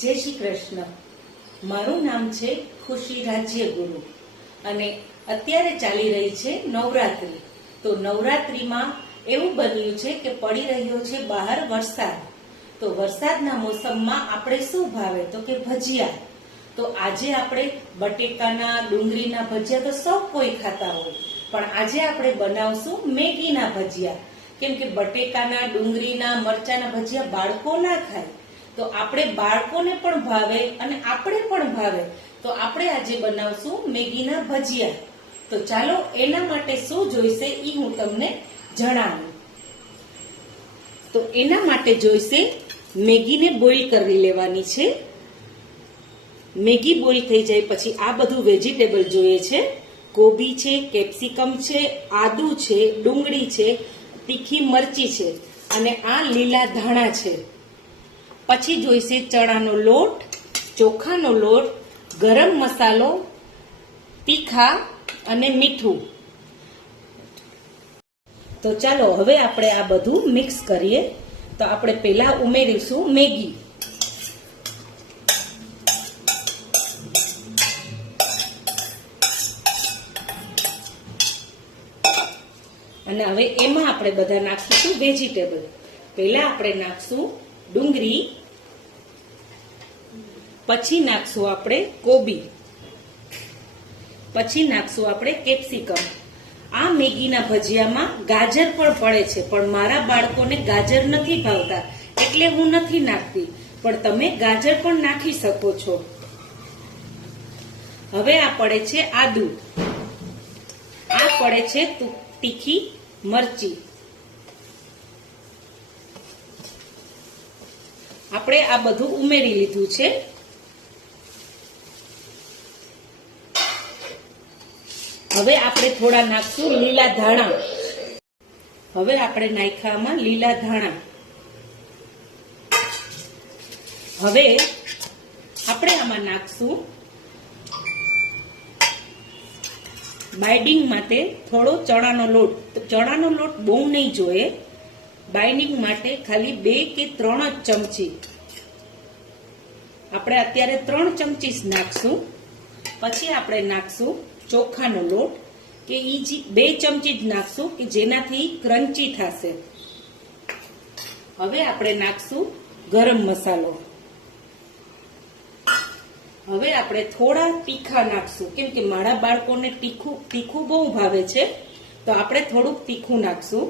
જય શ્રી કૃષ્ણ. મારું નામ છે ખુશી રાજ્યગુરુ અને અત્યારે ચાલી રહી છે નવરાત્રી. તો નવરાત્રીમાં એવું બન્યું છે કે પડી રહ્યો છે બહાર વરસાદ. તો વરસાદના મોસમમાં આપણે શું ભાવે તો કે ભજીયા. તો આજે આપણે બટેકાના ડુંગળીના ભજીયા તો સૌ કોઈ ખાતા હોય, પણ આજે આપણે બનાવશું મેગીના ભજીયા. કેમ કે બટેકાના ડુંગળીના મરચાના ભજીયા બાળકો ના ખાય, તો આપણે બાળકોને પણ ભાવે અને આપણે પણ ભાવે. તો આપણે આજે બનાવશું મેગીના ભજીયા. તો ચાલો એના માટે શું જોઈશે એ હું તમને જણાવું. તો એના માટે જોઈશે મેગીને બોઇલ કરી લેવાની છે. મેગી બોઇલ થઈ જાય પછી આ બધું વેજીટેબલ જોઈએ છે. કોબી છે, કેપ્સિકમ છે, આદુ છે, ડુંગળી છે, તીખી મરચી છે અને આ લીલા ધાણા છે. પછી જોઈશે ચણાનો લોટ, ચોખાનો લોટ, ગરમ મસાલો, તીખા અને મીઠું. તો ચાલો હવે આપણે આ બધું મિક્સ કરીએ. તો આપણે પહેલા ઉમેરીશું મેગી. અને હવે એમાં આપણે બધા નાખીશું વેજીટેબલ. પહેલા આપણે નાખશું ડુંગળી, પછી નાખશું આપણે કોબી, પછી નાખશું આપણે કેપ્સિકમ. આ મેગીના ભજીયામાં ગાજર પણ પડે છે, પણ મારા બાળકોને ગાજર નથી ભાવતા એટલે હું નથી નાખતી, પણ તમે ગાજર પણ નાખી શકો છો. હવે આ પડે છે આદુ, આ પડે છે તીખી મરચી. આપણે આ બધું ઉમેરી લીધું છે. હવે આપણે થોડા નાખશું લીલા ધાણા. હવે આપણે નાખ્યામાં લીલા ધાણા. હવે આપણે આમાં નાખશું બાઇન્ડિંગ માટે થોડો ચણાનો લોટ. ચણાનો લોટ બહુ નહીં જોઈએ, બાઇન્ડિંગ માટે ખાલી 2 કે 3 જ ચમચી. આપણે અત્યારે 3 ચમચી નાખશું. પછી આપણે નાખશું ચોખાનો લોટ, કે એ 2 ચમચી જ નાખશું કે જેનાથી ક્રન્ચી થશે. હવે આપણે નાખશું ગરમ મસાલો. હવે આપણે થોડા તીખા નાખશું, કેમ કે મારા બાળકોને તીખું બહુ ભાવે છે, તો આપણે થોડુંક તીખું નાખશું.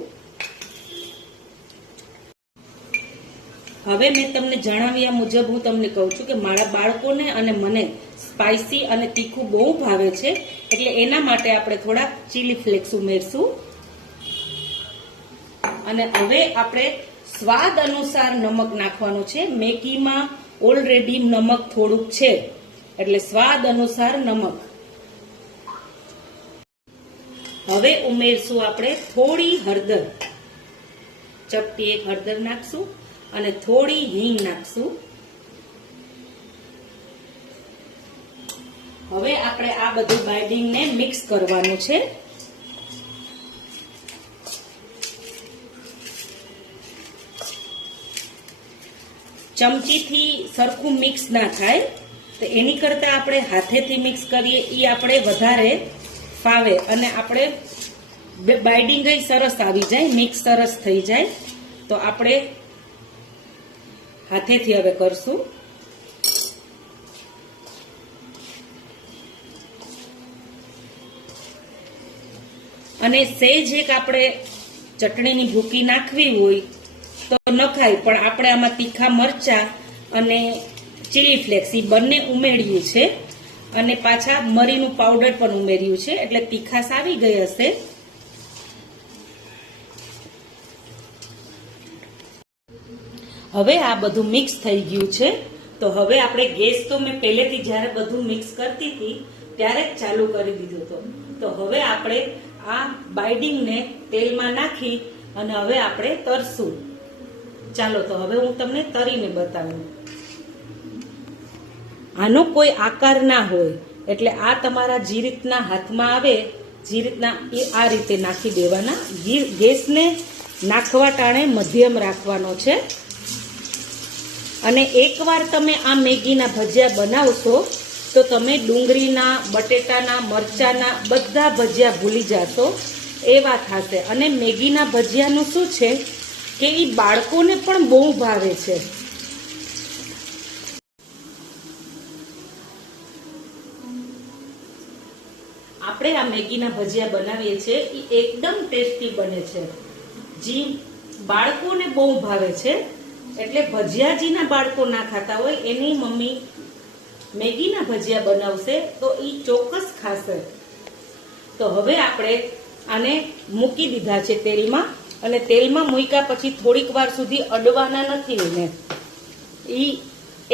હવે મેં તમને જણાવ્યા મુજબ હું તમને કહું છું કે મારા બાળકોને અને મને સ્પાઇસી અને તીખું બહુ ભાવે છે, એટલે એના માટે આપણે થોડા ચીલી ફ્લેક્સ ઉમેરશું. અને હવે આપણે સ્વાદ અનુસાર નમક નાખવાનું છે. મેગીમાં ઓલરેડી નમક થોડુંક છે, એટલે સ્વાદ અનુસાર નમક. હવે ઉમેરશું આપણે થોડી હળદર, ચપટી 1 હળદર નાખશું અને થોડી હિંગ નાખશું. હવે આપણે આ બધું બાઇન્ડિંગને મિક્સ કરવાનું છે. ચમચીથી સરખું મિક્સ ના થાય, તો એની કરતા આપણે હાથેથી મિક્સ કરીએ એ આપણે વધારે ફાવે અને આપણે બાઇન્ડિંગ સરસ આવી જાય, મિક્સ સરસ થઈ જાય. તો આપણે હાથેથી હવે કરશું. અને સહેજ એક આપણે ચટણીની ભૂકી નાખવી હોય તો નખાય, પણ આપણે આમાં તીખા મરચા અને ચીલી ફ્લેક્સ એ બંને ઉમેર્યું છે અને પાછા મરીનું પાવડર પણ ઉમેર્યું છે, એટલે તીખાશ આવી ગઈ હશે. હવે આ બધું મિક્સ થઈ ગયું છે. તો હવે આપણે ગેસ તો મેં પહેલેથી જ્યારે બધું મિક્સ કરતી હતી ત્યારે જ ચાલુ કરી દીધો હતો. તો હવે આપણે આ બાઇન્ડિંગને તેલમાં નાખી અને હવે આપણે તરશું. ચાલો તો હવે હું તમને તરીને બતાવું. આનો કોઈ આકાર ના હોય, એટલે આ તમારા જે રીતના હાથમાં આવે જે રીતના એ આ રીતે નાખી દેવાના. ગેસને નાખવા ટાણે મધ્યમ રાખવાનો છે. અને એકવાર તમે આ મેગીના ભજીયા બનાવશો તો તમે ડુંગળીના, બટેટાના, મરચાના બધા ભજીયા ભૂલી જશો એવા થશે. અને મેગીના ભજીયાનું શું છે કે એ બાળકોને પણ બહુ ભાવે છે. આપણે આ મેગીના ભજીયા બનાવીએ છીએ એ એકદમ ટેસ્ટી બને છે, જે બાળકોને બહુ ભાવે છે. એટલે ભજીયા જેના બાળકો ના ખાતા હોય એની મમ્મી મેગીના ભજીયા બનાવશે તો એ ચોક્કસ ખાશે. તો હવે આપણે આને મૂકી દીધા છે તેલમાં, અને તેલમાં મૂક્યા પછી થોડીક વાર સુધી અડવાના નથી. એને એ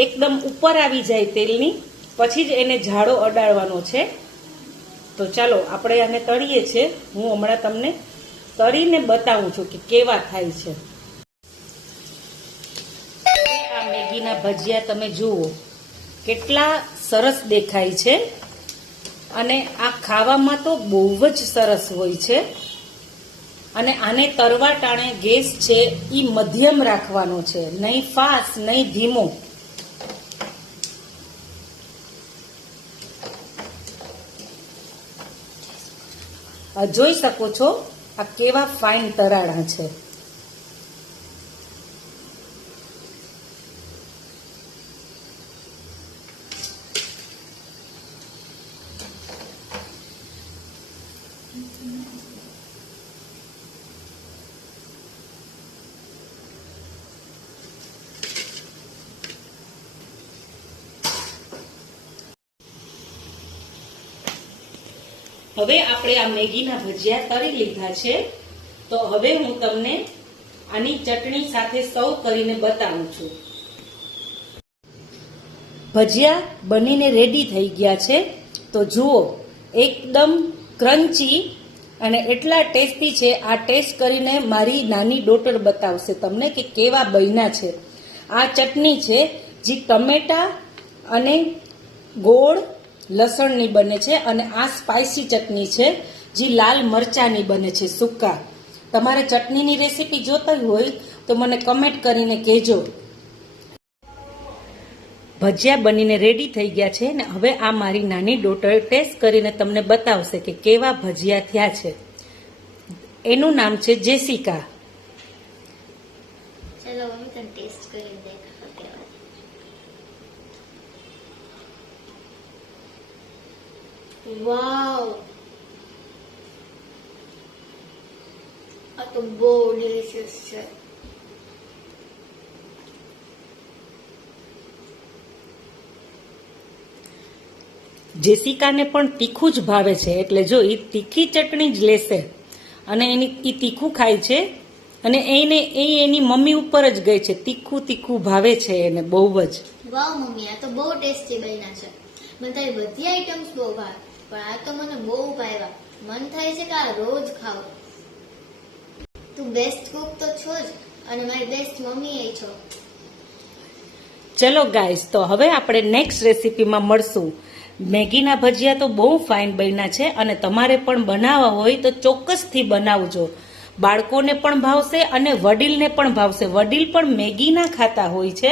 એકદમ ઉપર આવી જાય તેલની પછી જ એને જાડો અડાડવાનો છે. તો ચાલો આપણે આને તળીએ છીએ. હું હમણાં તમને તળીને બતાવું છું કે કેવા થાય છે. આ મેગીના ભજીયા તમે જુઓ કેટલા સરસ દેખાય છે, અને આ ખાવામાં તો બહુ જ સરસ હોય છે. અને આને તરવા ટાણે ગેસ છે એ મધ્યમ રાખવાનો છે, નહીં ફાસ્ટ નહીં ધીમો. જોઈ શકો છો આ કેવા ફાઇન તરાડા છે. હવે આપણે આ મેગીના ભજીયા તળી લીધા છે. તો હવે હું તમને આની ચટણી સાથે સર્વ કરીને બતાવું છું. ભજીયા બનીને રેડી થઈ ગયા છે. તો જુઓ એકદમ ક્રન્ચી અને એટલા ટેસ્ટી છે. આ ટેસ્ટ કરીને મારી નાની ડોટર બતાવશે તમને કે કેવા બન્યા છે. આ ચટણી છે જે ટમેટા અને ગોળ લસણની બને છે, અને આ સ્પાઇસી ચટણી છે જે લાલ મરચાની બને છે સૂકા. તમારે ચટણીની રેસીપી જોતા હોય તો મને કમેન્ટ કરીને કહેજો. ભજીયા બનીને રેડી થઈ ગયા છે ને હવે આ મારી નાની ડોટર ટેસ્ટ કરીને તમને બતાવશે કે કેવા ભજીયા થયા છે. એનું નામ છે જેસિકા. ચલો હું તને ટેસ્ટ કરી દેખાડો. વાવ, આ તો બહુ ડિલિશિયસ છે. જેસિકાને પણ તીખું જ ભાવે છે, એટલે જો એ તીખી ચટણી જ લેશે અને એ તીખું ખાય છે. અને એની મમ્મી ઉપર જ ગઈ છે. તીખું તીખું ભાવે છે એને બહુ જ. વાવ મમ્મી, આ તો બહુ ટેસ્ટી બન્યા છે. મને તારી બધી આઈટમ્સ બહુ ભાવે, પણ આ તો મને બહુ ભાવ્યા. મન થાય છે કે આ રોજ ખાવ. તું બેસ્ટ કુક તો છો જ, અને મારી બેસ્ટ મમ્મી એ છો. ચલો ગાઈસ, તો હવે આપણે નેક્સ્ટ રેસીપીમાં મળશું. મેગીના ભજીયા તો બહુ ફાઇન બન્યા છે, અને તમારે પણ બનાવવા હોય તો ચોક્કસથી બનાવજો. બાળકોને પણ ભાવશે અને વડીલને પણ ભાવશે. વડીલ પણ મેગી ના ખાતા હોય છે,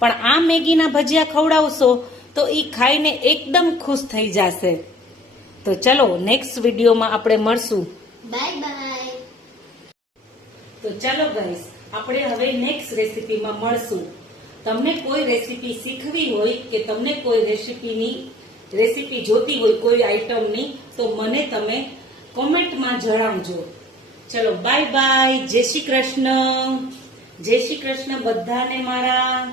પણ આ મેગીના ભજીયા ખવડાવશો તો એ ખાઈને એકદમ ખુશ થઈ જશે. તો ચલો નેક્સ્ટ વિડીયોમાં આપણે મળશું. Bye bye. તો ચાલો ગાઈસ, આપણે હવે નેક્સ્ટ રેસીપીમાં મળશું. તમને કોઈ રેસીપી શીખવી હોય કે તમને કોઈ રેસીપી જોતી હોય કોઈ આઈટમની, તો મને તમે કોમેન્ટમાં જણાવજો. ચલો બાય બાય. જય શ્રી કૃષ્ણ. જય શ્રી કૃષ્ણ બધાને મારા.